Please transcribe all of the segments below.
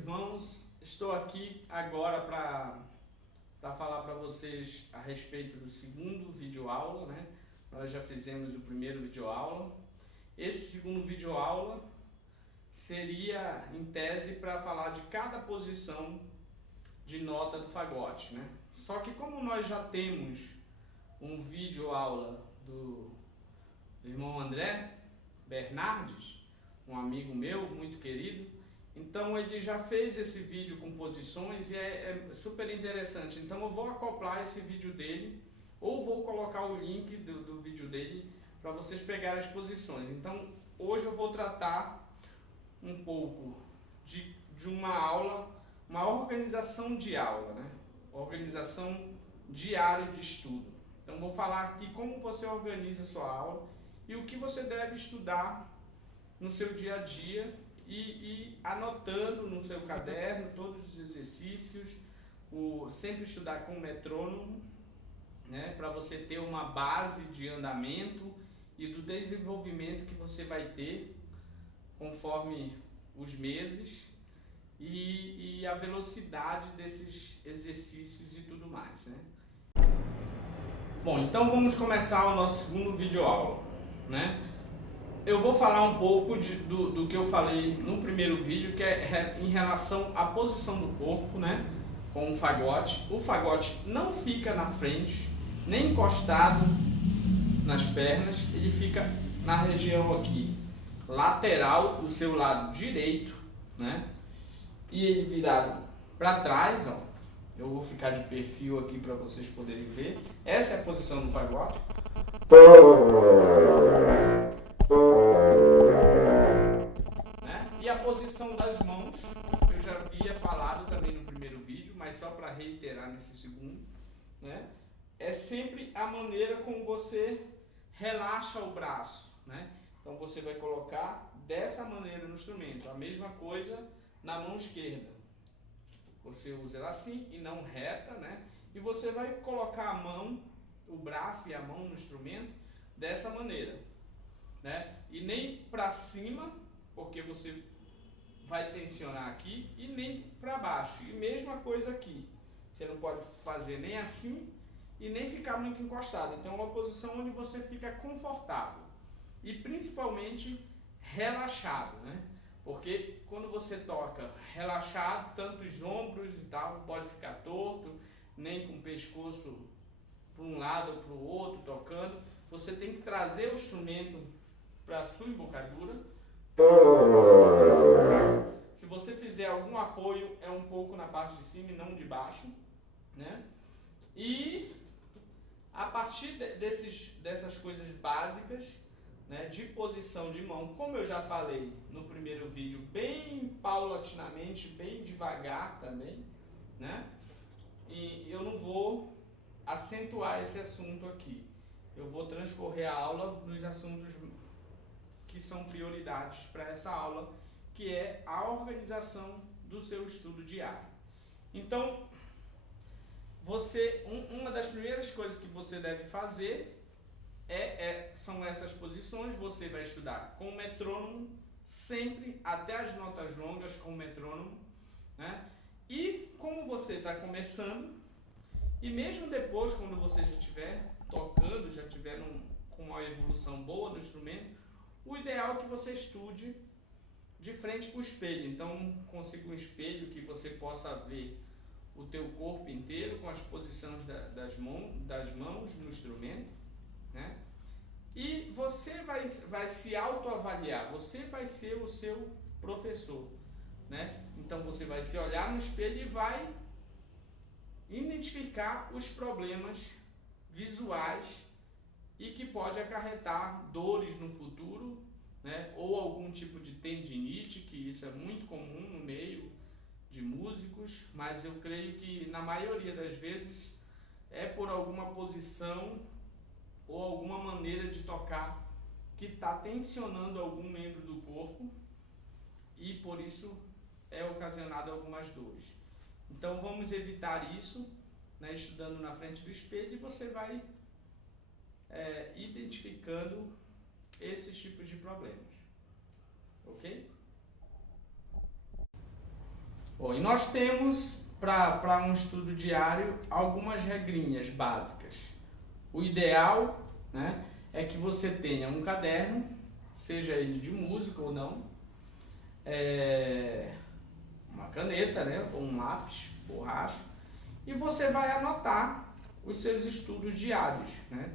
irmãos, estou aqui agora para falar para vocês a respeito do segundo videoaula, né? Nós já fizemos o primeiro videoaula. Esse segundo videoaula seria, em tese, para falar de cada posição de nota do fagote, né? Só que como nós já temos um videoaula do irmão André Bernardes, um amigo meu muito querido, então ele já fez esse vídeo com posições e é super interessante. Então eu vou acoplar esse vídeo dele, ou vou colocar o link do vídeo dele para vocês pegarem as posições. Então hoje eu vou tratar um pouco de uma aula, uma organização de aula, né? Organização diária de estudo. Então vou falar aqui como você organiza a sua aula e o que você deve estudar no seu dia a dia e anotando no seu caderno todos os exercícios, sempre estudar com metrônomo, né, para você ter uma base de andamento e do desenvolvimento que você vai ter conforme os meses e a velocidade desses exercícios e tudo mais, né? Bom, então vamos começar o nosso segundo videoaula, né? Eu vou falar um pouco do que eu falei no primeiro vídeo, que é em relação à posição do corpo, né, com o fagote. O fagote não fica na frente, nem encostado nas pernas, ele fica na região aqui, lateral, do seu lado direito, né, e ele virado para trás, ó. Eu vou ficar de perfil aqui para vocês poderem ver. Essa é a posição do fagote. E a posição das mãos, eu já havia falado também no primeiro vídeo, mas só para reiterar nesse segundo, né? É sempre a maneira como você relaxa o braço, né? Então você vai colocar dessa maneira no instrumento, a mesma coisa na mão esquerda. Você usa ela assim e não reta, né? E você vai colocar a mão, o braço e a mão no instrumento dessa maneira, né? E nem para cima, porque você vai tensionar aqui, e nem para baixo. E mesma coisa aqui. Você não pode fazer nem assim e nem ficar muito encostado. Então é uma posição onde você fica confortável e principalmente relaxado, né? Porque quando você toca relaxado, tanto os ombros e tal, não pode ficar torto, nem com o pescoço para um lado ou para o outro tocando. Você tem que trazer o instrumento para a sua embocadura. Se você fizer algum apoio, é um pouco na parte de cima e não de baixo, né? E a partir dessas coisas básicas, né, de posição de mão, como eu já falei no primeiro vídeo, bem paulatinamente, bem devagar também, né? E eu não vou acentuar esse assunto aqui. Eu vou transcorrer a aula nos assuntos que são prioridades para essa aula, que é a organização do seu estudo diário. Então, uma das primeiras coisas que você deve fazer são essas posições. Você vai estudar com o metrônomo, sempre até as notas longas com o metrônomo, né? E como você está começando, e mesmo depois, quando você já estiver tocando, já estiver com uma evolução boa no instrumento, o ideal é que você estude de frente para o espelho. Então, consiga um espelho que você possa ver o teu corpo inteiro com as posições das mãos no instrumento, né? E você vai se autoavaliar, você vai ser o seu professor, né? Então você vai se olhar no espelho e vai identificar os problemas visuais e que pode acarretar dores no futuro, né? Ou algum tipo de tendinite, que isso é muito comum no meio de músicos, mas eu creio que na maioria das vezes é por alguma posição ou alguma maneira de tocar que está tensionando algum membro do corpo e por isso é ocasionado algumas dores. Então vamos evitar isso, né, estudando na frente do espelho, e você vai identificando esses tipos de problemas, ok? Bom, e nós temos, para um estudo diário, algumas regrinhas básicas. O ideal, né, é que você tenha um caderno, seja ele de música ou não, uma caneta, né, ou um lápis, borracha, e você vai anotar os seus estudos diários, né?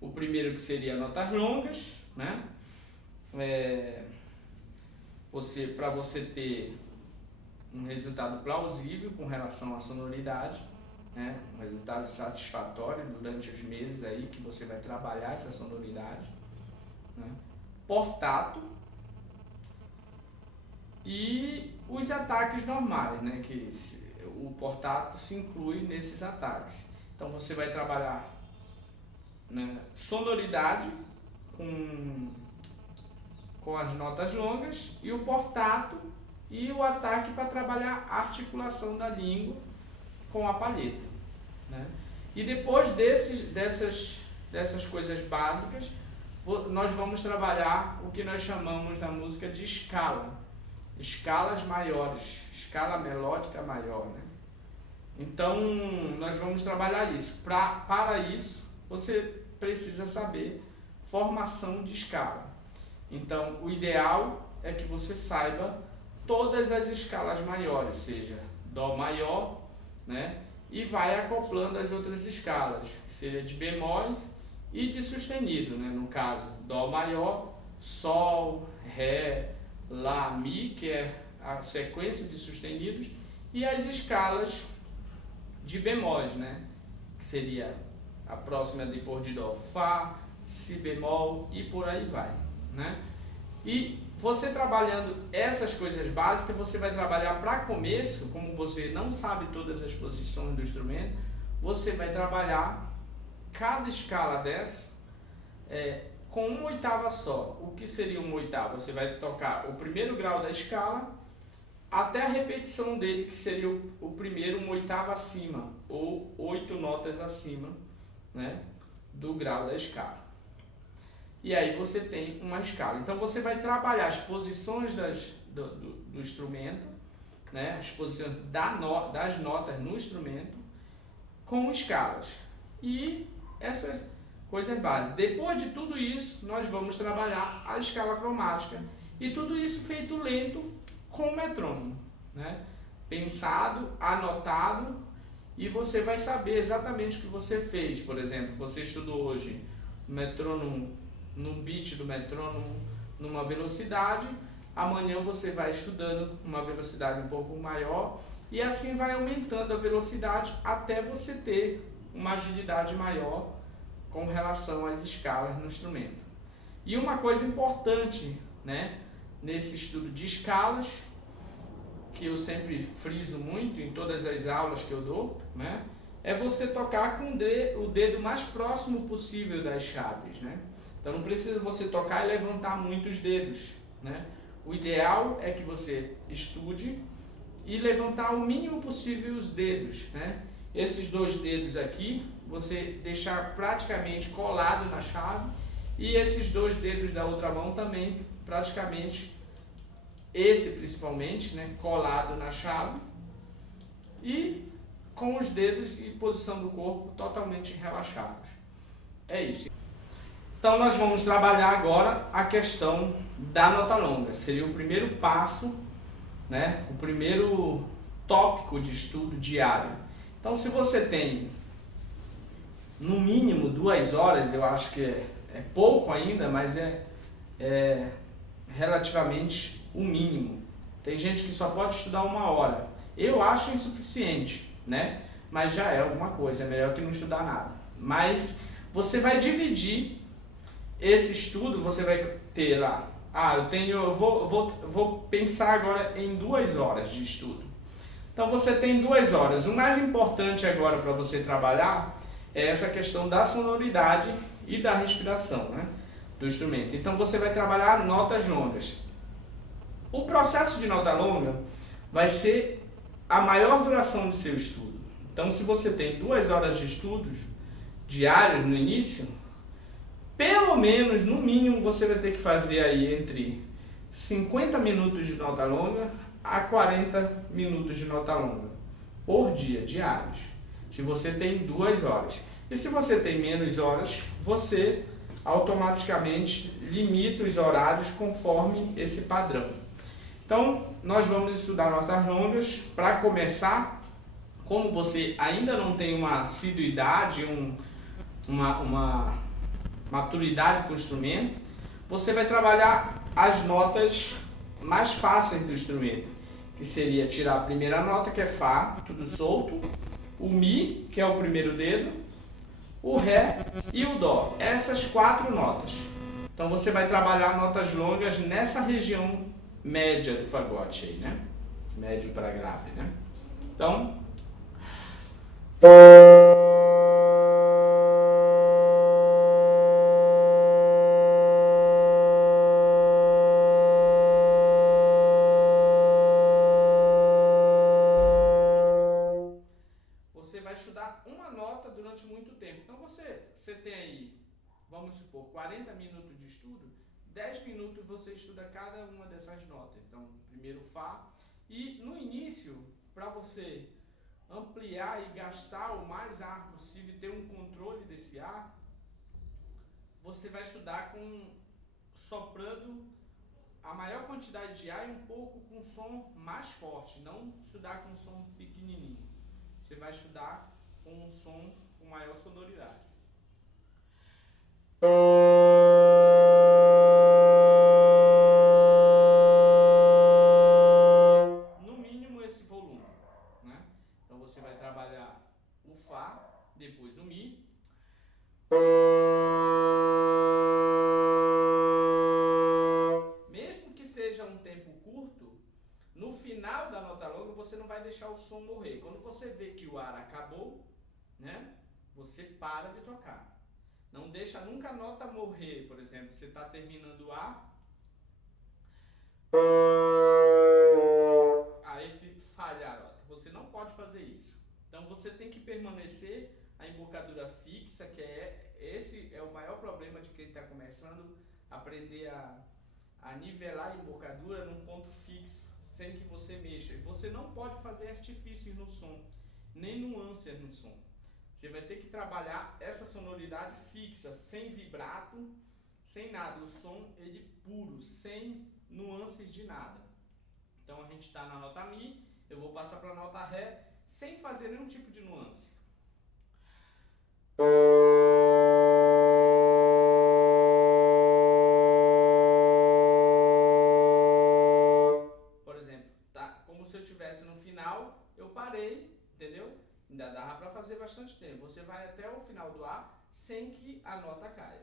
O primeiro que seria notas longas, né? Para você ter um resultado plausível com relação à sonoridade, né? Um resultado satisfatório durante os meses aí que você vai trabalhar essa sonoridade, né? Portato e os ataques normais, né? Que o portato se inclui nesses ataques. Então você vai trabalhar, né, sonoridade com as notas longas e o portato e o ataque para trabalhar a articulação da língua com a palheta, né? E depois dessas coisas básicas, nós vamos trabalhar o que nós chamamos na música de escalas maiores, escala melódica maior, né? Então nós vamos trabalhar isso. Para isso você precisa saber formação de escala. Então o ideal é que você saiba todas as escalas maiores, seja Dó maior, né? E vai acoplando as outras escalas, que seria de bemóis e de sustenido, né? No caso, Dó maior, Sol, Ré, Lá, Mi, que é a sequência de sustenidos, e as escalas de bemóis, né? Que seria a próxima depois de Dó, Fá, Si bemol e por aí vai, né? E você trabalhando essas coisas básicas, você vai trabalhar para começo, como você não sabe todas as posições do instrumento, você vai trabalhar cada escala dessa com uma oitava só. O que seria uma oitava? Você vai tocar o primeiro grau da escala até a repetição dele, que seria o primeiro uma oitava acima, ou 8 notas acima, né, do grau da escala. E aí você tem uma escala. Então você vai trabalhar as posições do instrumento, né, as posições das notas no instrumento, com escalas. E essas coisas básicas. Depois de tudo isso, nós vamos trabalhar a escala cromática. E tudo isso feito lento com o metrônomo, né? Pensado, anotado, e você vai saber exatamente o que você fez. Por exemplo, você estudou hoje o metrônomo, num beat do metrônomo, numa velocidade, amanhã você vai estudando uma velocidade um pouco maior, e assim vai aumentando a velocidade até você ter uma agilidade maior com relação às escalas no instrumento. E uma coisa importante, né, nesse estudo de escalas, que eu sempre friso muito em todas as aulas que eu dou, né, é você tocar com o dedo mais próximo possível das chaves, né? Então não precisa você tocar e levantar muito os dedos, né? O ideal é que você estude e levantar o mínimo possível os dedos, né? Esses 2 dedos aqui, você deixar praticamente colado na chave, e esses 2 dedos da outra mão também praticamente, esse principalmente, né, colado na chave, e com os dedos e posição do corpo totalmente relaxados. É isso. Então nós vamos trabalhar agora a questão da nota longa. Seria o primeiro passo, né, o primeiro tópico de estudo diário. Então se você tem no mínimo 2 horas, eu acho que é pouco ainda, mas é relativamente o mínimo. Tem gente que só pode estudar 1 hora. Eu acho insuficiente, né? Mas já é alguma coisa, é melhor que não estudar nada. Mas você vai dividir esse estudo, você vai ter lá, eu vou pensar agora em 2 horas de estudo. Então você tem 2 horas. O mais importante agora para você trabalhar é essa questão da sonoridade e da respiração, né, do instrumento. Então você vai trabalhar notas longas. O processo de nota longa vai ser a maior duração do seu estudo. Então se você tem 2 horas de estudos diários no início, pelo menos, no mínimo, você vai ter que fazer aí entre 50 minutos de nota longa a 40 minutos de nota longa por dia, diários. Se você tem 2 horas. E se você tem menos horas, você automaticamente limita os horários conforme esse padrão. Então, nós vamos estudar notas longas. Para começar, como você ainda não tem uma assiduidade, uma maturidade com o instrumento, você vai trabalhar as notas mais fáceis do instrumento, que seria tirar a primeira nota, que é Fá, tudo solto, o Mi, que é o primeiro dedo, o Ré e o Dó, essas 4 notas. Então você vai trabalhar notas longas nessa região média do fagote aí, né? Médio para grave, né? Então, você vai estudar uma nota durante muito tempo. Então você tem aí, vamos supor, 40 minutos de estudo, 10 minutos você estuda cada uma dessas notas. Então, primeiro Fá. E no início, para você ampliar e gastar o mais ar possível e ter um controle desse ar, você vai estudar soprando a maior quantidade de ar e um pouco com som mais forte, não estudar com som pequenininho. Você vai estudar com um som com maior sonoridade. No mínimo esse volume, né? Então você vai trabalhar o Fá, depois o Mi. Mesmo que seja um tempo curto, no final da nota longa você não vai deixar o som morrer. Quando você vê que o ar acabou, né, você para de tocar. Não deixa nunca a nota morrer. Por exemplo, você está terminando o ar, aí falha a nota. Você não pode fazer isso. Então você tem que permanecer a embocadura fixa, que esse é o maior problema de quem está começando a aprender a nivelar a embocadura num ponto fixo, sem que você mexa. Você não pode fazer artifícios no som, nem nuances no som. Você vai ter que trabalhar essa sonoridade fixa, sem vibrato, sem nada. O som, ele puro, sem nuances de nada. Então a gente está na nota Mi, eu vou passar para a nota Ré, sem fazer nenhum tipo de nuance. Por exemplo, tá? Como se eu estivesse no final, eu parei, entendeu? Ainda dava para fazer bastante tempo. Você vai até o final do ar sem que a nota caia.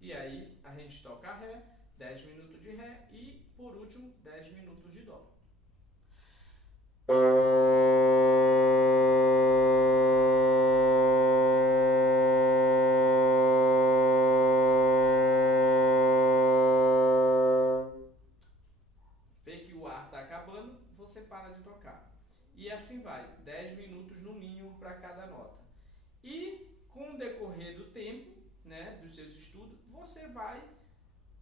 E aí a gente toca Ré, 10 minutos de Ré e, por último, 10 minutos de Dó. Vê que o ar está acabando, você para de tocar. E assim vai, 10 minutos no mínimo para cada nota. E com o decorrer do tempo, né, dos seus estudos, você vai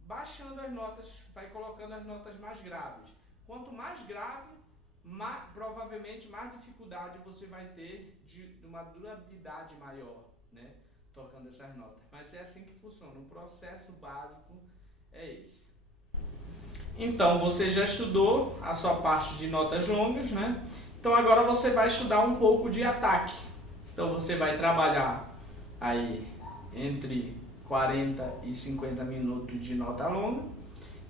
baixando as notas, vai colocando as notas mais graves. Quanto mais grave, provavelmente mais dificuldade você vai ter de uma durabilidade maior, né, tocando essas notas. Mas é assim que funciona, o processo básico é esse. Então, você já estudou a sua parte de notas longas, né? Então agora você vai estudar um pouco de ataque. Então você vai trabalhar aí entre 40 e 50 minutos de nota longa.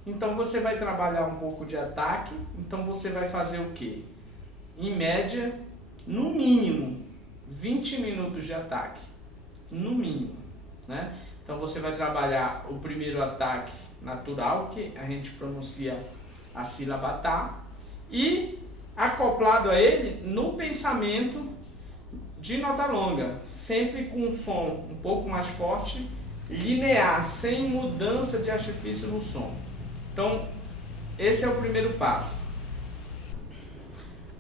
Então você vai trabalhar um pouco de ataque. Então você vai fazer o quê? Em média, no mínimo, 20 minutos de ataque. No mínimo, né? Então você vai trabalhar o primeiro ataque natural, que a gente pronuncia a sílaba tá, e acoplado a ele no pensamento de nota longa, sempre com um som um pouco mais forte, linear, sem mudança de artifício no som. Então, esse é o primeiro passo.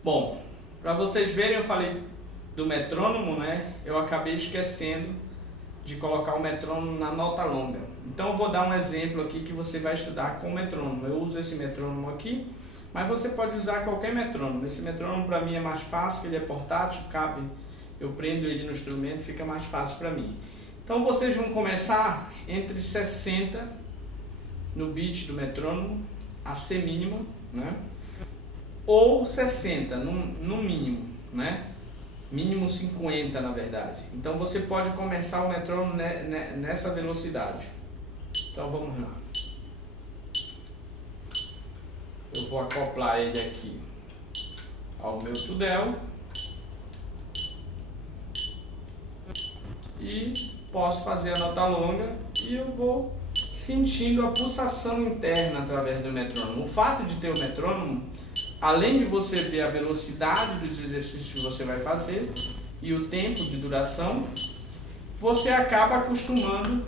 Bom, para vocês verem, eu falei do metrônomo, né? Eu acabei esquecendo de colocar o metrônomo na nota longa. Então, eu vou dar um exemplo aqui que você vai estudar com o metrônomo. Eu uso esse metrônomo aqui, mas você pode usar qualquer metrônomo. Esse metrônomo para mim é mais fácil, ele é portátil, cabe, eu prendo ele no instrumento, fica mais fácil para mim. Então vocês vão começar entre 60 no beat do metrônomo, a C mínima, né? Ou 60 no mínimo, né? Mínimo 50 na verdade. Então você pode começar o metrônomo nessa velocidade. Então vamos lá. Eu vou acoplar ele aqui ao meu tudel e posso fazer a nota longa e eu vou sentindo a pulsação interna através do metrônomo. O fato de ter o metrônomo, além de você ver a velocidade dos exercícios que você vai fazer e o tempo de duração, você acaba acostumando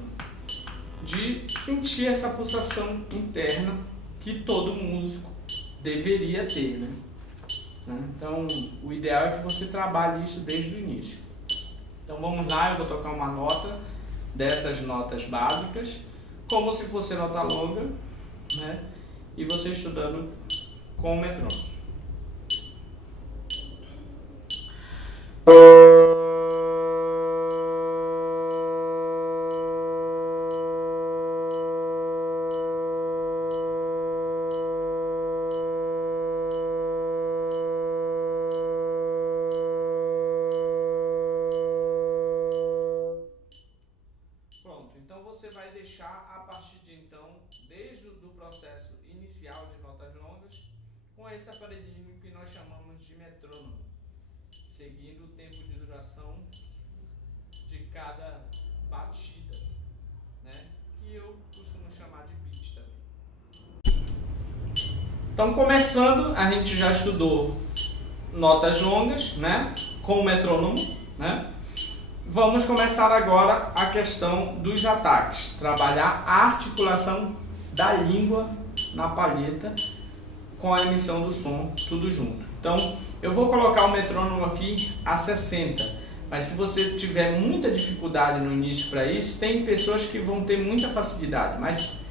de sentir essa pulsação interna que todo músico deveria ter, né? Então, o ideal é que você trabalhe isso desde o início. Então vamos lá, eu vou tocar uma nota dessas notas básicas, como se fosse nota longa, né? E você estudando com o metrônomo. Então você vai deixar a partir de então, desde o processo inicial de notas longas, com esse aparelhinho que nós chamamos de metrônomo, seguindo o tempo de duração de cada batida, né? Que eu costumo chamar de beat também. Então começando, a gente já estudou notas longas, né? Com o metrônomo, né? Vamos começar agora a questão dos ataques, trabalhar a articulação da língua na palheta com a emissão do som, tudo junto. Então, eu vou colocar o metrônomo aqui a 60, mas se você tiver muita dificuldade no início para isso, tem pessoas que vão ter muita facilidade, mas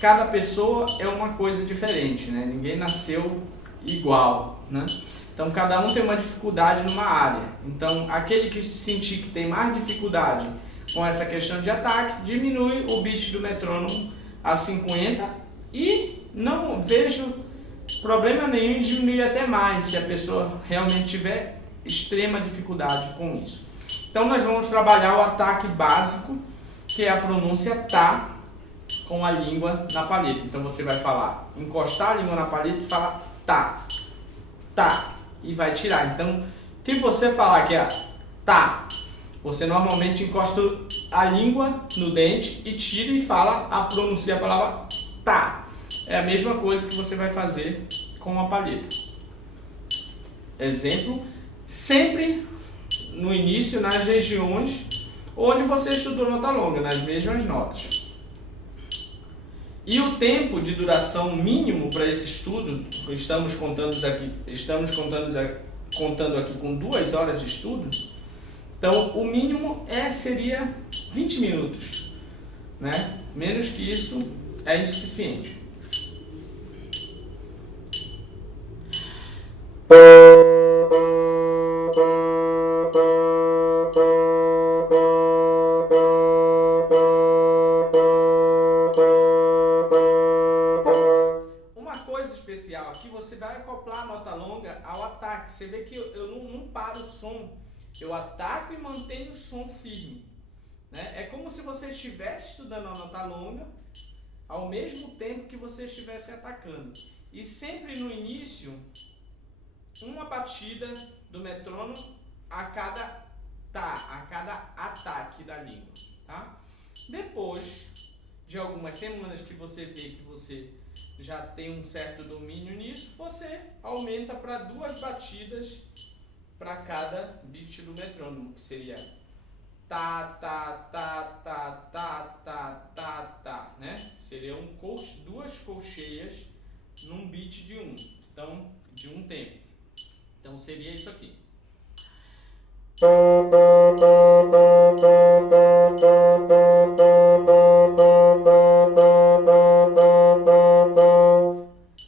cada pessoa é uma coisa diferente, né? Ninguém nasceu igual, né? Então, cada um tem uma dificuldade numa área. Então, aquele que sentir que tem mais dificuldade com essa questão de ataque, diminui o beat do metrônomo a 50 e não vejo problema nenhum em diminuir até mais, se a pessoa realmente tiver extrema dificuldade com isso. Então, nós vamos trabalhar o ataque básico, que é a pronúncia tá, com a língua na palheta. Então, você vai falar, encostar a língua na palheta e falar tá, tá. E vai tirar. Então, se você falar que é tá, você normalmente encosta a língua no dente e tira e fala, pronuncia a palavra tá. É a mesma coisa que você vai fazer com a palheta. Exemplo, sempre no início, nas regiões onde você estudou nota longa, nas mesmas notas. E o tempo de duração mínimo para esse estudo, estamos contando aqui com 2 horas de estudo, então o mínimo seria 20 minutos, né? Menos que isso é insuficiente. Aqui você vai acoplar a nota longa ao ataque. Você vê que eu não paro o som, eu ataco e mantenho o som firme, né? É como se você estivesse estudando a nota longa ao mesmo tempo que você estivesse atacando. E sempre no início, uma batida do metrônomo a cada ataque da língua, tá? Depois de algumas semanas que você vê que você já tem um certo domínio nisso, você aumenta para 2 batidas para cada beat do metrônomo, que seria tá, tá, tá, tá, tá, tá, tá, tá, né? Seriam 2 colcheias num beat de 1, então, de um tempo. Então seria isso aqui.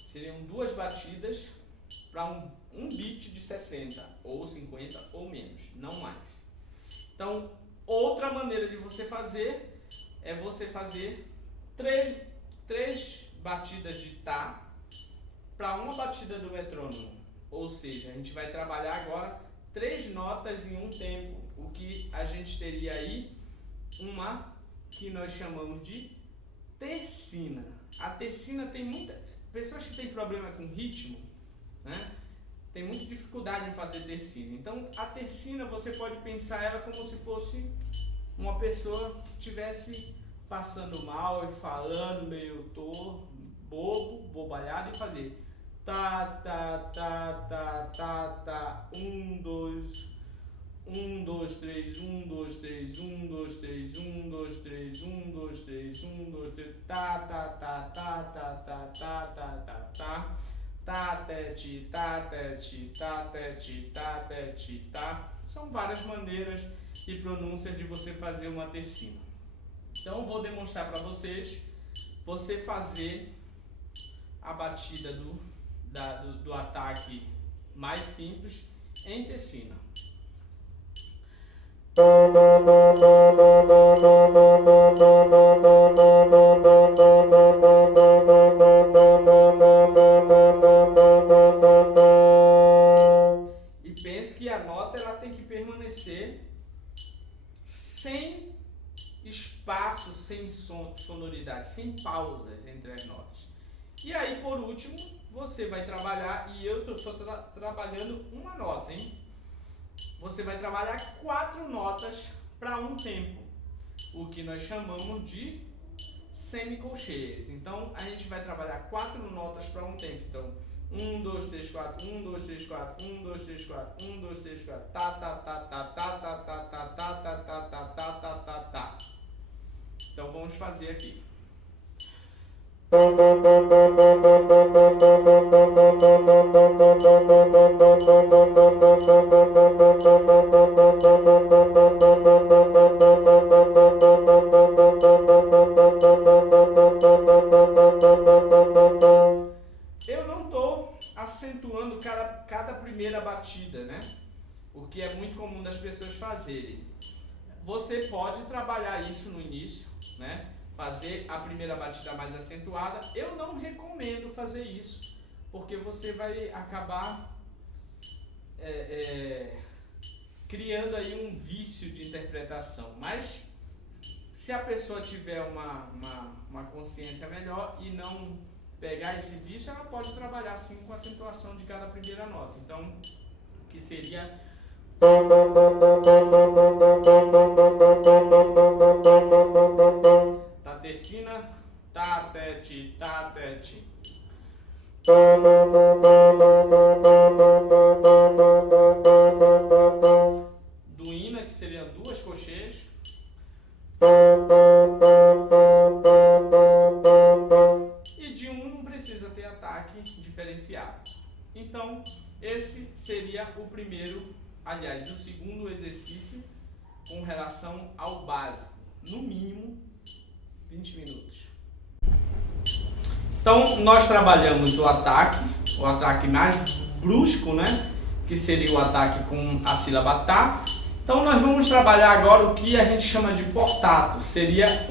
Seriam 2 batidas 60, ou 50 ou menos, não mais. Então, outra maneira de você fazer é você fazer três batidas de Tá para uma batida do metrônomo. Ou seja, a gente vai trabalhar agora 3 notas em um tempo, o que a gente teria aí uma que nós chamamos de tercina. A tercina tem pessoas que têm problema com ritmo, né? Tem muita dificuldade em fazer tercina. Então, a tercina você pode pensar ela como se fosse uma pessoa que estivesse passando mal e falando meio bobalhado e fazer tá, tá, tá, tá, tá, tá, 1, 2, 1, 2, 3, 1, 2, 3, 1, 2, 3, 1, 2, 3, 1, 2, 3, 1, 2, 3, tá, tá, tá, tá, tá, tá, tá, tá, tá, tá, tá, tete, tá, tete, tá, tete, tá, tete, tá. São várias maneiras e pronúncias de você fazer uma tercina. Então eu vou demonstrar para vocês, você fazer a batida do ataque mais simples em tercina. E pense que a nota ela tem que permanecer sem espaço, sem sonoridade, sem pausas entre as notas. E aí, por último, você vai trabalhar, e eu estou só trabalhando uma nota, hein? Você vai trabalhar 4 notas para um tempo, o que nós chamamos de semicolcheias. Então, a gente vai trabalhar 4 notas para um tempo. Então, 1, 2, 3, 4, 1, 2, 3, 4, 1, 2, 3, 4, 1, 2, 3, 4, tá, tá, tá, tá, tá, tá, tá, tá, tá, tá, tá, tá, tá, tá, tá, tá. Então, vamos fazer aqui. Eu não estou acentuando cada primeira batida, né? O que é muito comum das pessoas fazerem. Você pode trabalhar isso no início, né? Fazer a primeira batida mais acentuada. Eu não recomendo fazer isso, porque você vai acabar criando aí um vício de interpretação. Mas se a pessoa tiver uma consciência melhor e não pegar esse vício, ela pode trabalhar assim com a acentuação de cada primeira nota. Então, que seria tá, tercina, tá, tete, tá, tete. Duína, que seriam 2 cocheias. E de não precisa ter ataque diferenciado. Então, esse seria o primeiro, aliás, o segundo exercício com relação ao básico. No mínimo, 20 minutos. Então, nós trabalhamos o ataque mais brusco, né? Que seria o ataque com a sílaba tá. Então, nós vamos trabalhar agora o que a gente chama de portato. Seria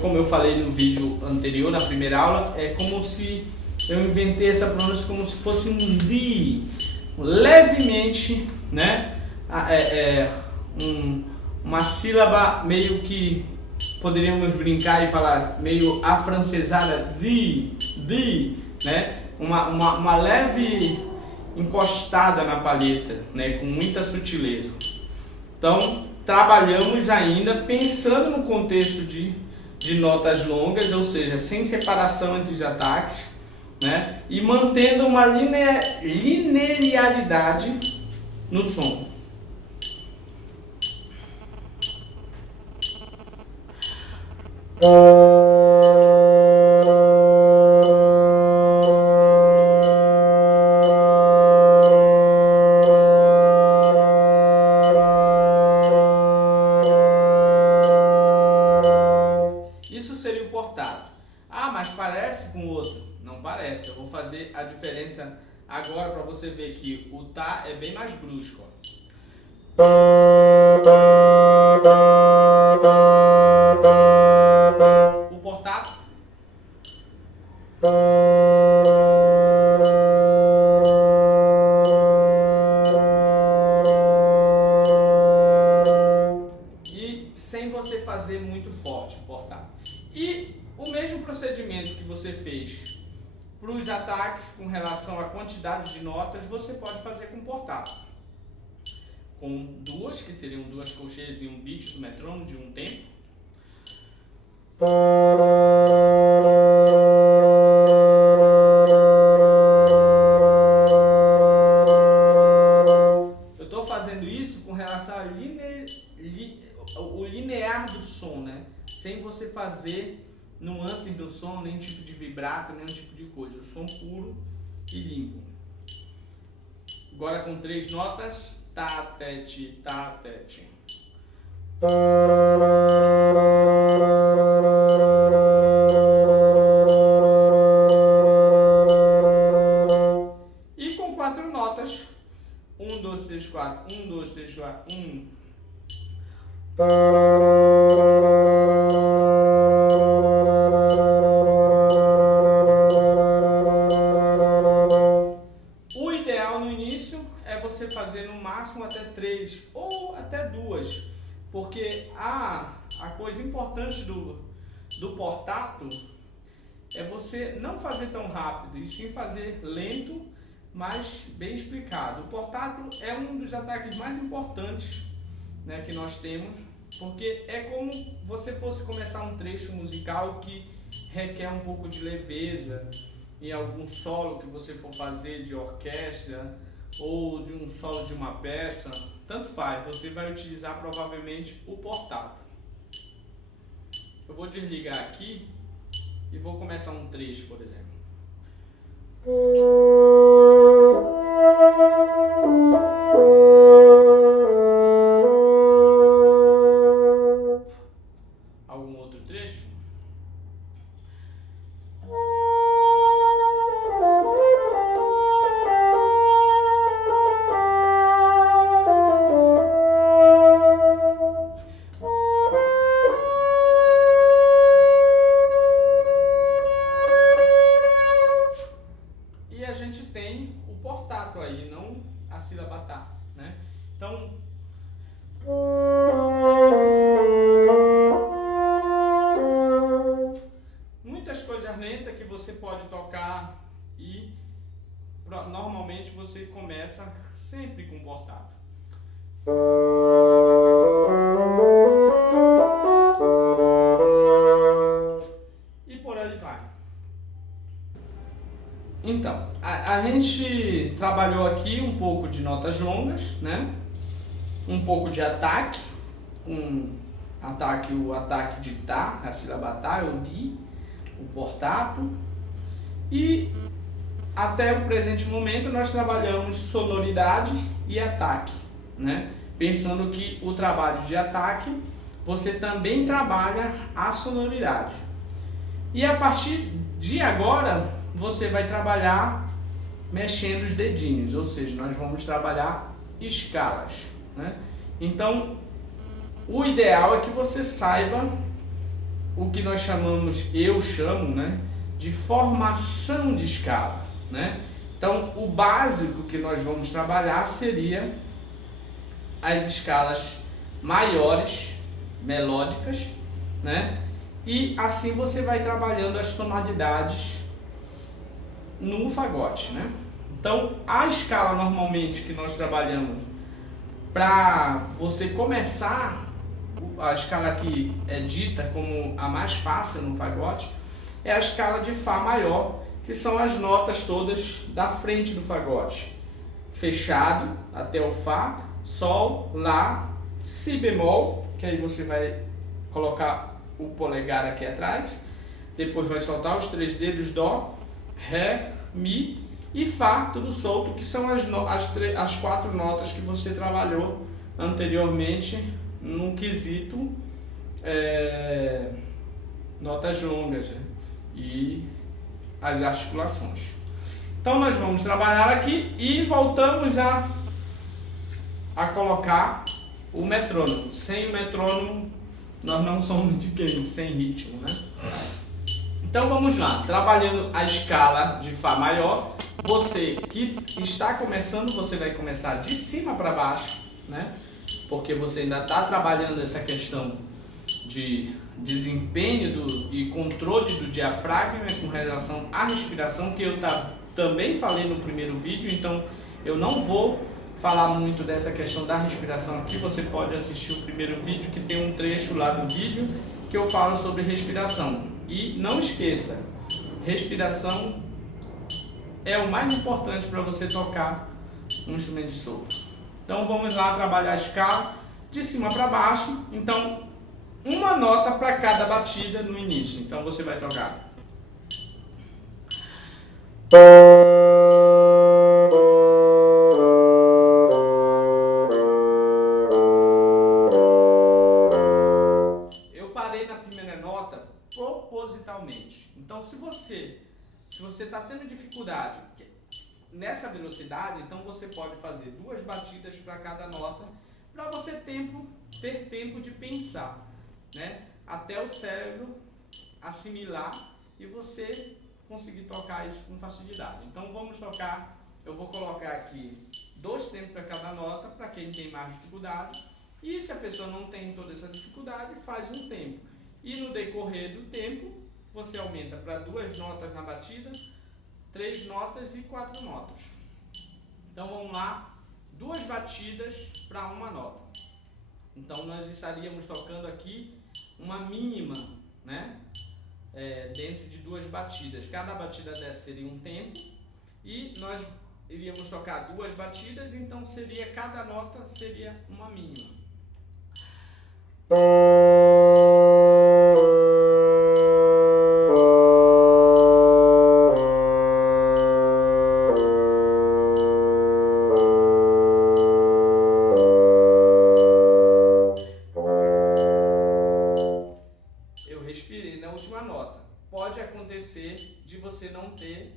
como eu falei no vídeo anterior, na primeira aula, é como se eu inventei essa pronúncia como se fosse um li, levemente, né? Uma sílaba meio que poderíamos brincar e falar meio afrancesada, né? Uma leve encostada na palheta, né? Com muita sutileza. Então, trabalhamos ainda pensando no contexto de notas longas, ou seja, sem separação entre os ataques, né? E mantendo uma linearidade no som. Isso seria o portato. Ah, mas parece com o outro. Não parece. Eu vou fazer a diferença Agora, para você ver que o tá é bem mais brusco. O portato. E sem você fazer muito forte o portato. E o mesmo procedimento que você fez para os ataques com relação à quantidade de notas, você pode fazer com portato. Com duas, que seriam duas colcheias e um beat do metrônomo de um tempo. Eu estou fazendo isso com relação ao linear do som, né? Sem você fazer nuances do som, nenhum tipo de vibrato, nenhum tipo de coisa. O som puro e limpo. Agora com 3 notas. Tá, tete, tá, tete. E com 4 notas. 1, 2, 3, 4. 1, 2, 3, 4. 1. O ideal no início é você fazer no máximo até 3 ou até 2, porque a coisa importante do portato é você não fazer tão rápido, e sim fazer lento, mas bem explicado. O portato é um dos ataques mais importantes, né, que nós temos, porque é como você fosse começar um trecho musical que requer um pouco de leveza, em algum solo que você for fazer de orquestra ou de um solo de uma peça, tanto faz, você vai utilizar provavelmente o portato. Eu vou desligar aqui e vou começar um trecho, por exemplo. Algum outro trecho? E a gente tem o portato aí, não a sílaba tá, né? Então, muitas coisas lentas que você pode tocar e normalmente você começa sempre com portato. E por aí vai. Então, a gente trabalhou aqui um pouco de notas longas, né? Um pouco de ataque, o ataque de tá, a sílaba tá, o di, o portato. E até o presente momento nós trabalhamos sonoridade e ataque, né? Pensando que o trabalho de ataque, você também trabalha a sonoridade. E a partir de agora, você vai trabalhar mexendo os dedinhos, ou seja, nós vamos trabalhar escalas, né? Então, o ideal é que você saiba o que nós chamamos, eu chamo, né, de formação de escala, né? Então, o básico que nós vamos trabalhar seria as escalas maiores, melódicas, né? E assim você vai trabalhando as tonalidades no fagote, né? Então, a escala normalmente que nós trabalhamos para você começar, a escala que é dita como a mais fácil no fagote, é a escala de Fá maior, que são as notas todas da frente do fagote. Fechado até o Fá, Sol, Lá, Si bemol, que aí você vai colocar o polegar aqui atrás, depois vai soltar os 3 dedos, Dó, Ré, Mi e Fá, tudo solto, que são as 4 notas que você trabalhou anteriormente no quesito notas longas, né? E as articulações. Então nós vamos trabalhar aqui e voltamos a colocar o metrônomo. Sem o metrônomo nós não somos de quem? Sem ritmo, né? Então vamos lá, trabalhando a escala de Fá maior. Você que está começando, você vai começar de cima para baixo, né? Porque você ainda está trabalhando essa questão de desempenho e controle do diafragma, né, com relação à respiração, que eu também falei no primeiro vídeo. Então eu não vou falar muito dessa questão da respiração aqui. Você pode assistir o primeiro vídeo, que tem um trecho lá do vídeo que eu falo sobre respiração. E não esqueça, respiração é o mais importante para você tocar um instrumento de sopro. Então vamos lá trabalhar a escala de cima para baixo. Então uma nota para cada batida no início. Então você vai tocar. Eu parei na primeira nota propositalmente. Então se você está tendo dificuldade nessa velocidade, então você pode fazer 2 batidas para cada nota, para você ter tempo de pensar, né? Até o cérebro assimilar e você conseguir tocar isso com facilidade. Então vamos tocar, eu vou colocar aqui 2 tempos para cada nota, para quem tem mais dificuldade, e se a pessoa não tem toda essa dificuldade, faz um tempo. E no decorrer do tempo, você aumenta para 2 notas na batida, 3 notas e 4 notas. Então vamos lá, 2 batidas para uma nota. Então nós estaríamos tocando aqui uma mínima, né? Dentro de 2 batidas. Cada batida dessa seria um tempo e nós iríamos tocar 2 batidas, então seria, cada nota seria uma mínima. Respirei na última nota. Pode acontecer de você não ter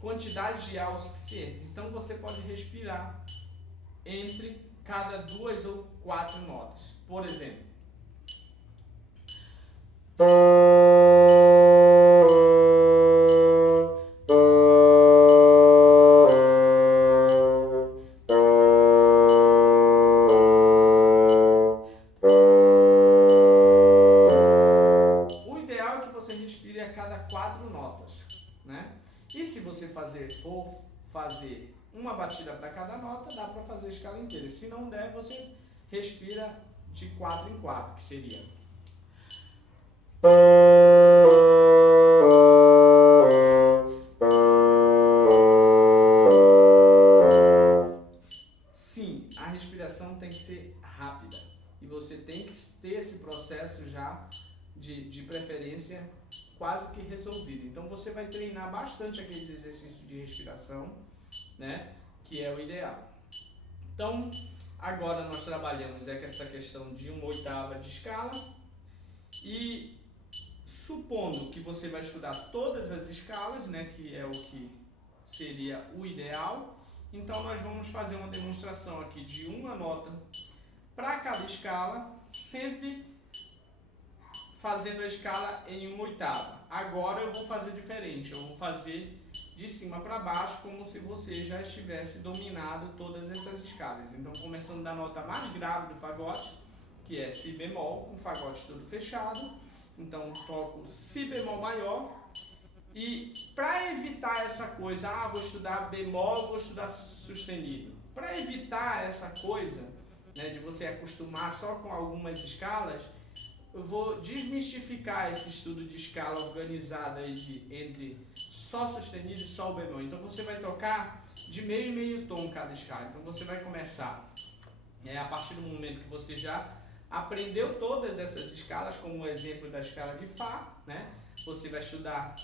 quantidade de ar o suficiente. Então você pode respirar entre cada 2 ou 4 notas. Por exemplo, respire a cada 4 notas, né? E se você for fazer uma batida para cada nota, dá para fazer a escala inteira. Se não der, você respira de 4 em 4, que seria. Sim, a respiração tem que ser rápida e você tem que ter esse processo já de preferência quase que resolvido. Então você vai treinar bastante aqueles exercícios de respiração, né, que é o ideal. Então agora nós trabalhamos com essa questão de 1/8 de escala e supondo que você vai estudar todas as escalas, né, que é o que seria o ideal, então nós vamos fazer uma demonstração aqui de uma nota para cada escala, sempre fazendo a escala em 1/8. Agora eu vou fazer diferente, eu vou fazer de cima para baixo, como se você já estivesse dominado todas essas escalas. Então começando da nota mais grave do fagote, que é Si bemol, com o fagote todo fechado. Então toco Si bemol maior e para evitar essa coisa, vou estudar bemol, vou estudar sustenido. Para evitar essa coisa, né, de você acostumar só com algumas escalas, eu vou desmistificar esse estudo de escala organizada aí entre Sol sustenido e Sol bemol. Então você vai tocar de meio e meio tom cada escala. Então você vai começar, a partir do momento que você já aprendeu todas essas escalas, como o exemplo da escala de Fá, né? Você vai estudar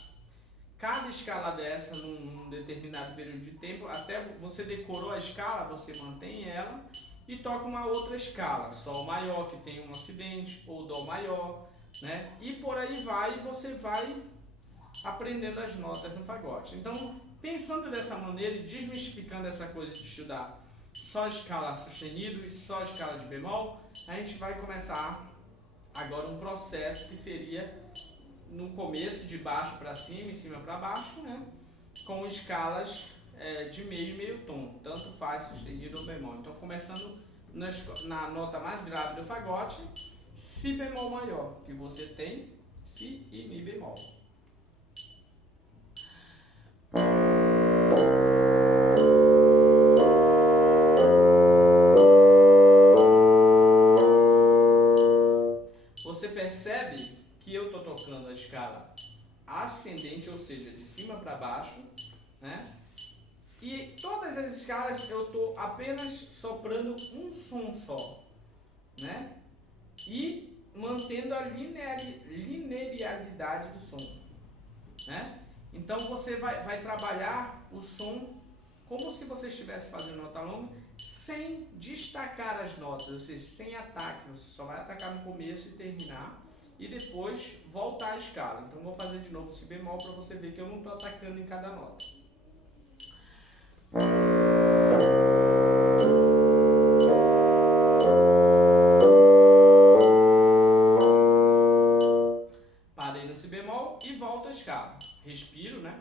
cada escala dessa num determinado período de tempo, até você decorou a escala, você mantém ela e toca uma outra escala, Sol maior, que tem um acidente, ou Dó maior, né? E por aí vai, e você vai aprendendo as notas no fagote. Então, pensando dessa maneira e desmistificando essa coisa de estudar só escala sustenido e só escala de bemol, a gente vai começar agora um processo que seria no começo de baixo para cima e cima para baixo, né? Com escalas de meio e meio tom, tanto faz sustenido ou bemol. Então, começando na nota mais grave do fagote, si bemol maior, que você tem si e mi bemol. Você percebe que eu estou tocando a escala ascendente, ou seja, de cima para baixo, né? E todas as escalas eu estou apenas soprando um som só, né? E mantendo a linearidade do som, né? Então você vai trabalhar o som como se você estivesse fazendo nota longa, sem destacar as notas, ou seja, sem ataque. Você só vai atacar no começo e terminar, e depois voltar à escala. Então vou fazer de novo si bemol para você ver que eu não estou atacando em cada nota. Parei no si bemol e volto à escala. Respiro, né?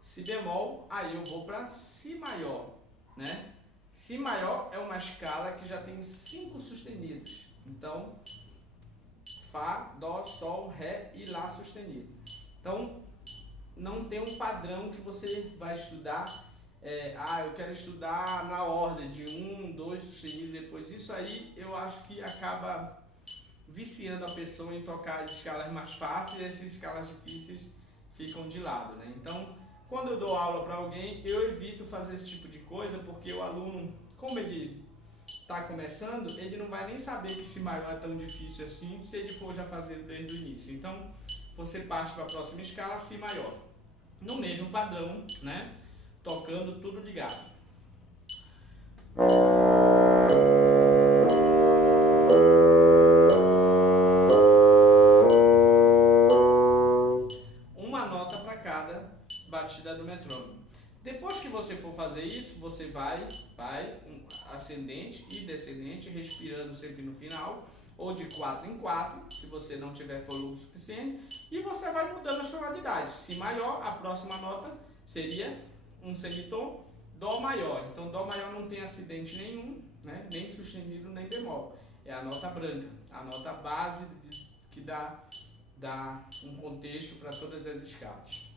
Si bemol, aí eu vou para si maior, né? Si maior é uma escala que já tem 5 sustenidos. Então, Fá, Dó, Sol, Ré e Lá sustenido. Então, não tem um padrão que você vai estudar. Eu quero estudar na ordem de 1, 2 sustenido depois. Isso aí eu acho que acaba viciando a pessoa em tocar as escalas mais fáceis e essas escalas difíceis ficam de lado, né? Então, quando eu dou aula para alguém, eu evito fazer esse tipo de coisa, porque o aluno, como ele está começando, ele não vai nem saber que si maior é tão difícil assim, se ele for já fazendo desde o início. Então, você parte para a próxima escala, si maior. No mesmo padrão, né? Tocando tudo ligado. Uma nota para cada batida do metrônomo. Depois que você for fazer isso, você vai ascendente e descendente, respirando sempre no final, ou de 4 em 4, se você não tiver fôlego suficiente, e você vai mudando as tonalidades. Si maior, a próxima nota seria um semitom, Dó maior. Então, Dó maior não tem acidente nenhum, né? Nem sustenido, nem bemol. É a nota branca, a nota base que dá um contexto para todas as escalas.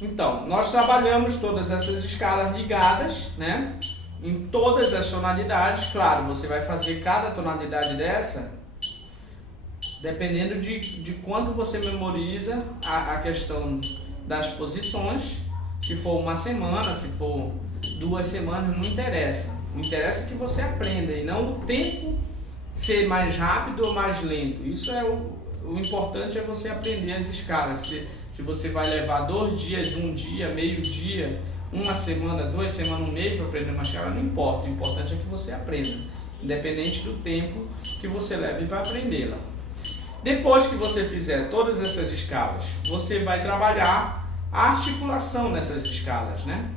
Então, nós trabalhamos todas essas escalas ligadas, né? Em todas as tonalidades. Claro, você vai fazer cada tonalidade dessa dependendo de quanto você memoriza a questão das posições. Se for uma semana, se for 2 semanas, não interessa. O interessa é que você aprenda e não o tempo ser mais rápido ou mais lento. Isso é o importante, é você aprender as escalas. Se você vai levar 2 dias, 1 dia, meio dia, 1 semana, 2 semanas, 1 mês para aprender uma escala, não importa. O importante é que você aprenda, independente do tempo que você leve para aprendê-la. Depois que você fizer todas essas escalas, você vai trabalhar a articulação nessas escalas, né?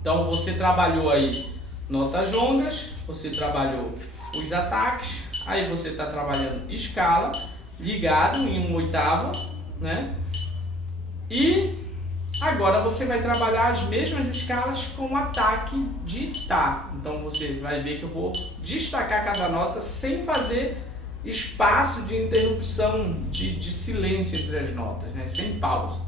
Então você trabalhou aí notas longas, você trabalhou os ataques, aí você está trabalhando escala, ligado em 1/8, né? E agora você vai trabalhar as mesmas escalas com ataque de Tá. Então você vai ver que eu vou destacar cada nota sem fazer espaço de interrupção, de silêncio entre as notas, né? Sem pausa.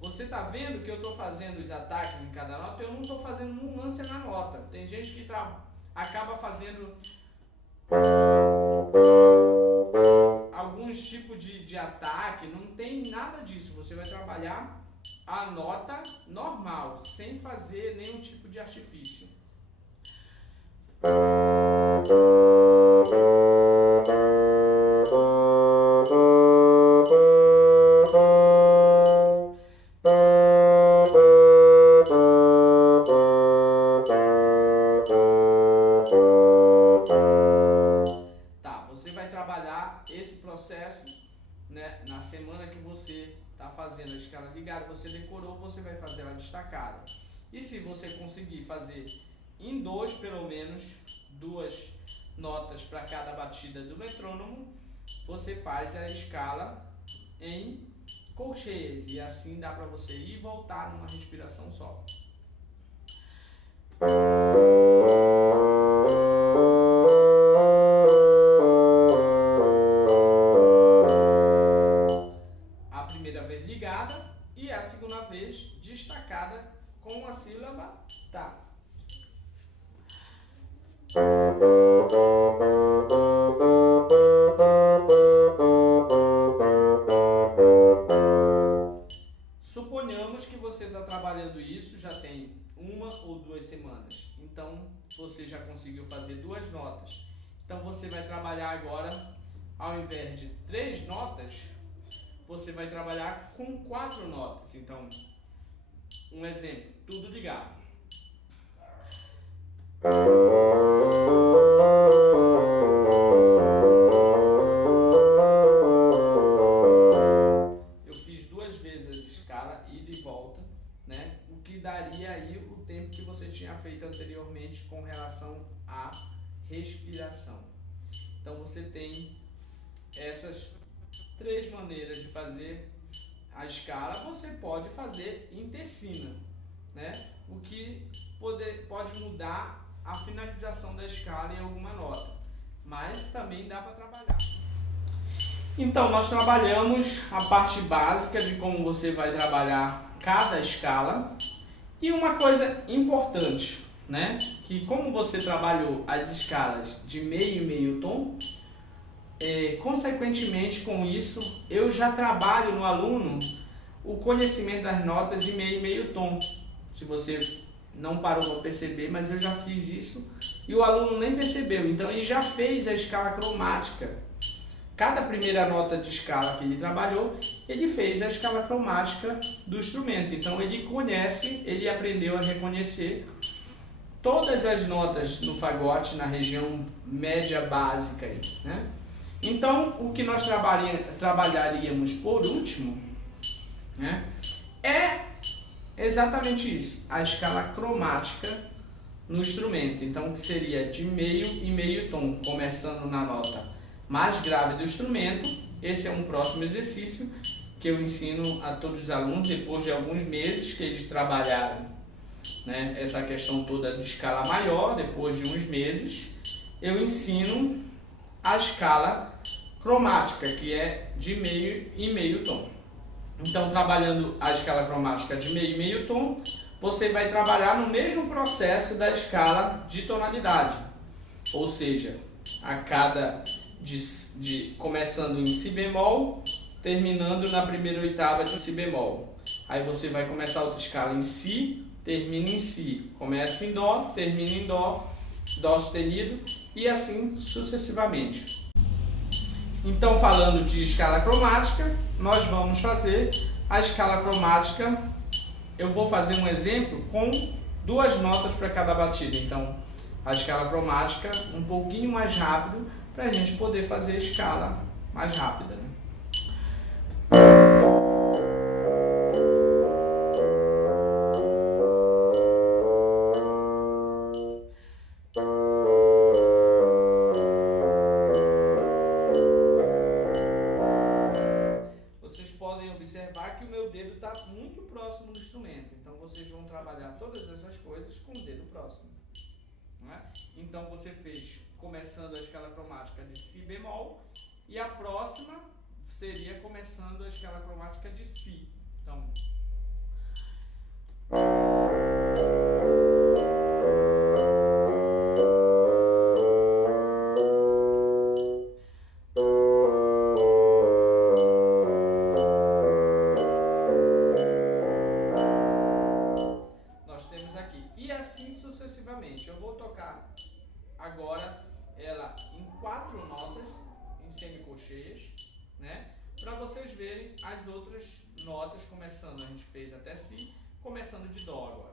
Você está vendo que eu estou fazendo os ataques em cada nota, eu não estou fazendo nuance na nota. Tem gente que acaba fazendo alguns tipos de ataque, não tem nada disso. Você vai trabalhar a nota normal, sem fazer nenhum tipo de artifício. Tá, você vai trabalhar esse processo, né, na semana que você está fazendo a escala ligada, você decorou, você vai fazer ela destacada. E se você conseguir fazer em dois, pelo menos, duas notas para cada batida do metrônomo, você faz a escala em colcheias e assim dá para você ir e voltar numa respiração só. A primeira vez ligada e a segunda vez destacada com a sílaba tá. Suponhamos que você está trabalhando isso já tem 1 ou 2 semanas, então você já conseguiu fazer 2 notas. Então você vai trabalhar agora, ao invés de 3 notas, você vai trabalhar com 4 notas. Então, um exemplo, tudo ligado. Eu fiz 2 vezes a escala, ida e volta, né? O que daria aí o tempo que você tinha feito anteriormente com relação à respiração. Então você tem essas 3 maneiras de fazer a escala. Você pode fazer em tercina, né? O que pode mudar a finalização da escala em alguma nota, mas também dá para trabalhar. Então nós trabalhamos a parte básica de como você vai trabalhar cada escala. E uma coisa importante, né? Que como você trabalhou as escalas de meio e meio tom, consequentemente com isso eu já trabalho no aluno o conhecimento das notas em meio e meio tom. Se você não parou para perceber, mas eu já fiz isso e o aluno nem percebeu, então ele já fez a escala cromática. Cada primeira nota de escala que ele trabalhou, ele fez a escala cromática do instrumento. Então ele conhece, ele aprendeu a reconhecer todas as notas no fagote na região média básica, né? Então o que nós trabalharíamos por último, né, é exatamente isso, a escala cromática no instrumento. Então que seria de meio e meio tom, começando na nota mais grave do instrumento. Esse é um próximo exercício que eu ensino a todos os alunos depois de alguns meses que eles trabalharam, né, essa questão toda de escala maior. Depois de uns meses eu ensino a escala cromática, que é de meio e meio tom. Então, trabalhando a escala cromática de meio e meio tom, você vai trabalhar no mesmo processo da escala de tonalidade, ou seja, a cada começando em si bemol, terminando na primeira oitava de si bemol. Aí você vai começar outra escala em si, termina em si, começa em dó, termina em dó, dó sustenido e assim sucessivamente. Então, falando de escala cromática, nós vamos fazer a escala cromática. Eu vou fazer um exemplo com 2 notas para cada batida. Então, a escala cromática um pouquinho mais rápido para a gente poder fazer a escala mais rápida, né? Vocês podem observar que o meu dedo está muito próximo do instrumento, então vocês vão trabalhar todas essas coisas com o dedo próximo, não é? Então você fez começando a escala cromática de si bemol e a próxima seria começando a escala cromática de si. Então, agora ela em 4 notas, em semicolcheias, né? Para vocês verem as outras notas começando, a gente fez até Si, começando de Dó agora.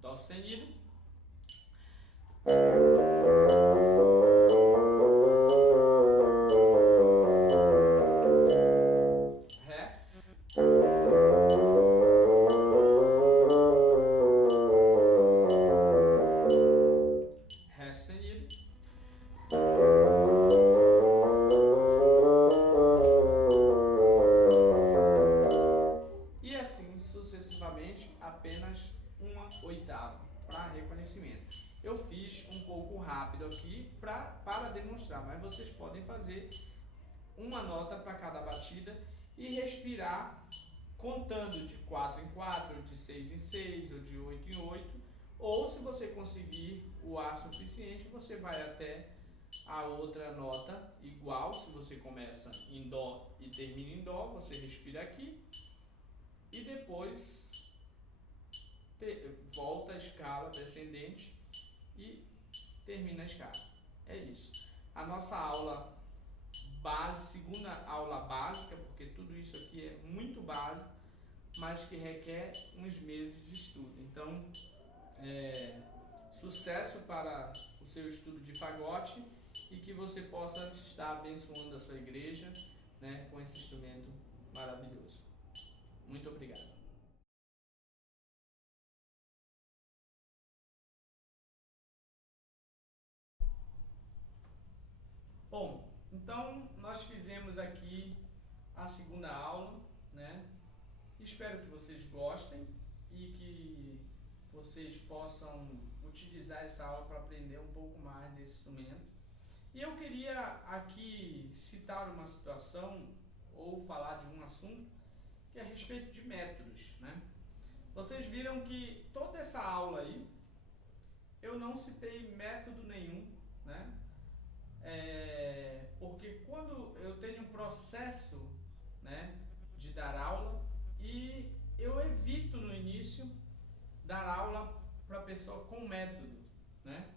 Dó sustenido. Ré. Ré sustenido. E assim sucessivamente, apenas uma oitava para reconhecimento. Eu fiz um pouco rápido aqui para demonstrar, mas vocês podem fazer uma nota para cada batida e respirar contando de 4 em 4, de 6 em 6 ou de 8 em 8. Ou se você conseguir o ar suficiente, você vai até a outra nota igual. Se você começa em Dó e termina em Dó, você respira aqui e depois volta a escala descendente e termina a escala. É isso. A nossa aula base, segunda aula básica, porque tudo isso aqui é muito básico, mas que requer uns meses de estudo. Então, sucesso para o seu estudo de fagote e que você possa estar abençoando a sua igreja, né, com esse instrumento maravilhoso. Muito obrigado. Bom, então nós fizemos aqui a segunda aula, né? Espero que vocês gostem e que vocês possam utilizar essa aula para aprender um pouco mais desse instrumento. E eu queria aqui citar uma situação ou falar de um assunto que é a respeito de métodos, né? Vocês viram que toda essa aula aí eu não citei método nenhum, né? Porque quando eu tenho um processo, né, de dar aula, e eu evito no início dar aula para a pessoa com método, né?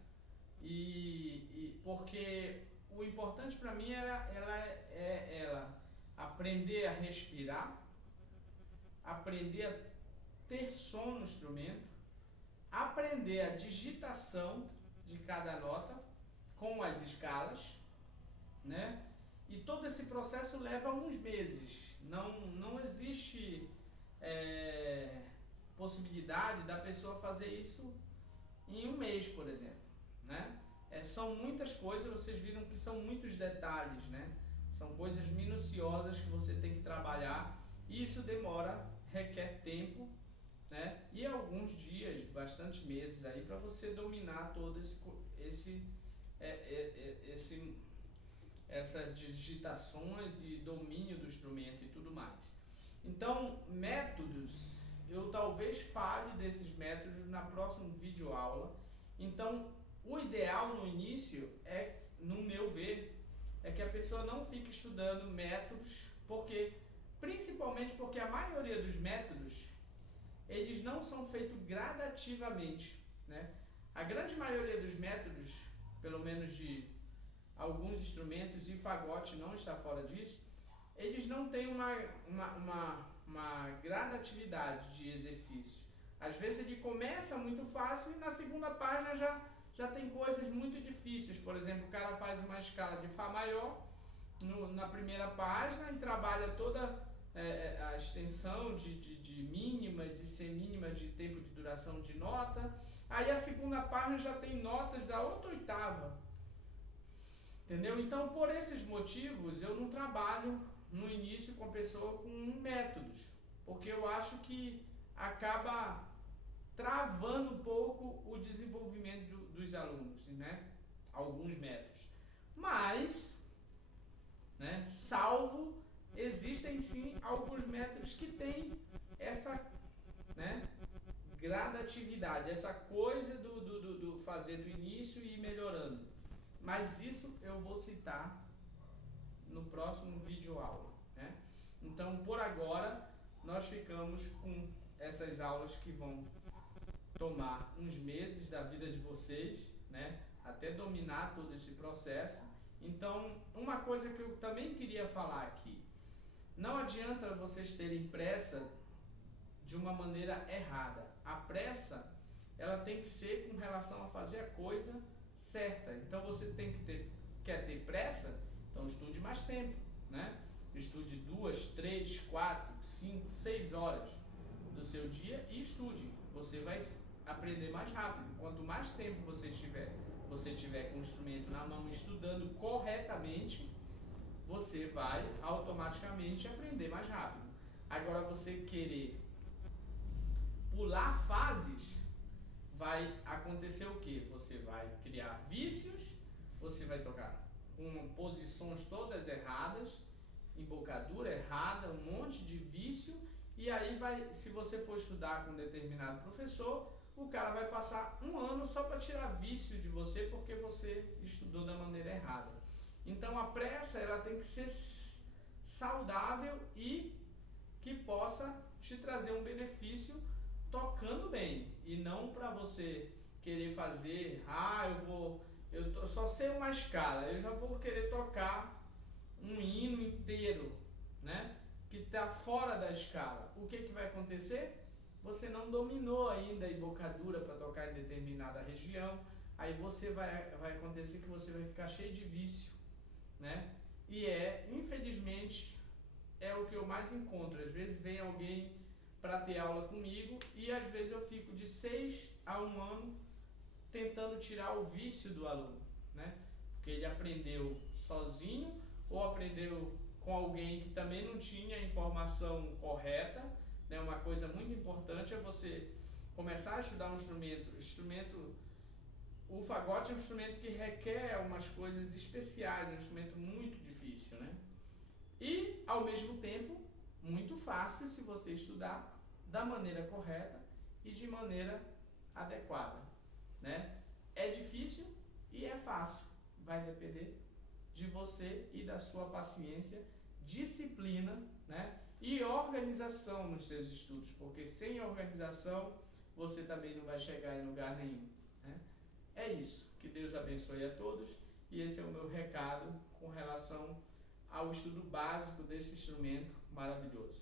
Porque o importante para mim era ela aprender a respirar, aprender a ter som no instrumento, aprender a digitação de cada nota com as escalas, né? E todo esse processo leva uns meses. Não existe possibilidade da pessoa fazer isso em um mês, por exemplo, né? São muitas coisas, vocês viram que são muitos detalhes, né? São coisas minuciosas que você tem que trabalhar e isso demora, requer tempo, né? E alguns dias, bastante meses aí para você dominar todo essas digitações e domínio do instrumento e tudo mais. Então, métodos, eu talvez fale desses métodos na próxima videoaula. Então, o ideal no início no meu ver, é que a pessoa não fique estudando métodos, principalmente porque a maioria dos métodos, eles não são feitos gradativamente, né? A grande maioria dos métodos, pelo menos de alguns instrumentos, e fagote não está fora disso, eles não têm uma gradatividade de exercício. Às vezes ele começa muito fácil e na segunda página já tem coisas muito difíceis. Por exemplo, o cara faz uma escala de Fá maior na primeira página e trabalha toda a extensão de mínimas e semínimas de tempo de duração de nota. Aí a segunda página já tem notas da outra oitava. Entendeu? Então, por esses motivos, eu não trabalho no início com a pessoa com métodos, porque eu acho que acaba travando um pouco o desenvolvimento dos alunos, né? Alguns métodos. Mas, né, salvo, existem sim alguns métodos que têm essa, né, gradatividade, essa coisa do fazer do início e ir melhorando. Mas isso eu vou citar no próximo vídeo aula, né? Então, por agora, nós ficamos com essas aulas que vão tomar uns meses da vida de vocês, né? Até dominar todo esse processo. Então, uma coisa que eu também queria falar aqui, não adianta vocês terem pressa de uma maneira errada. A pressa, ela tem que ser com relação a fazer a coisa certa. Então você tem que quer ter pressa? Então estude mais tempo, né? Estude 2, 3, 4, 5, 6 horas do seu dia e estude. Você vai aprender mais rápido. Quanto mais tempo você tiver com o instrumento na mão estudando corretamente, você vai automaticamente aprender mais rápido. Agora você querer pular fases, vai acontecer o que? Você vai criar vícios, você vai tocar com posições todas erradas, embocadura errada, um monte de vício, e aí vai, se você for estudar com um determinado professor, o cara vai passar um ano só para tirar vício de você porque você estudou da maneira errada. Então a pressa, ela tem que ser saudável e que possa te trazer um benefício tocando bem, e não para você querer fazer, eu só sei uma escala, eu já vou querer tocar um hino inteiro, né, que está fora da escala. O que vai acontecer? Você não dominou ainda a embocadura para tocar em determinada região, aí você vai acontecer que você vai ficar cheio de vício, né? E infelizmente, é o que eu mais encontro. Às vezes vem alguém para ter aula comigo e às vezes eu fico de 6 a 1 ano tentando tirar o vício do aluno, né? Porque ele aprendeu sozinho ou aprendeu com alguém que também não tinha a informação correta, né? Uma coisa muito importante é você começar a estudar um instrumento. O fagote é um instrumento que requer umas coisas especiais, é um instrumento muito difícil, né? E, ao mesmo tempo, muito fácil se você estudar da maneira correta e de maneira adequada, né? É difícil e é fácil, vai depender de você e da sua paciência, disciplina, né? E organização nos seus estudos, porque sem organização você também não vai chegar em lugar nenhum, né? É isso, que Deus abençoe a todos, e esse é o meu recado com relação ao estudo básico desse instrumento maravilhoso.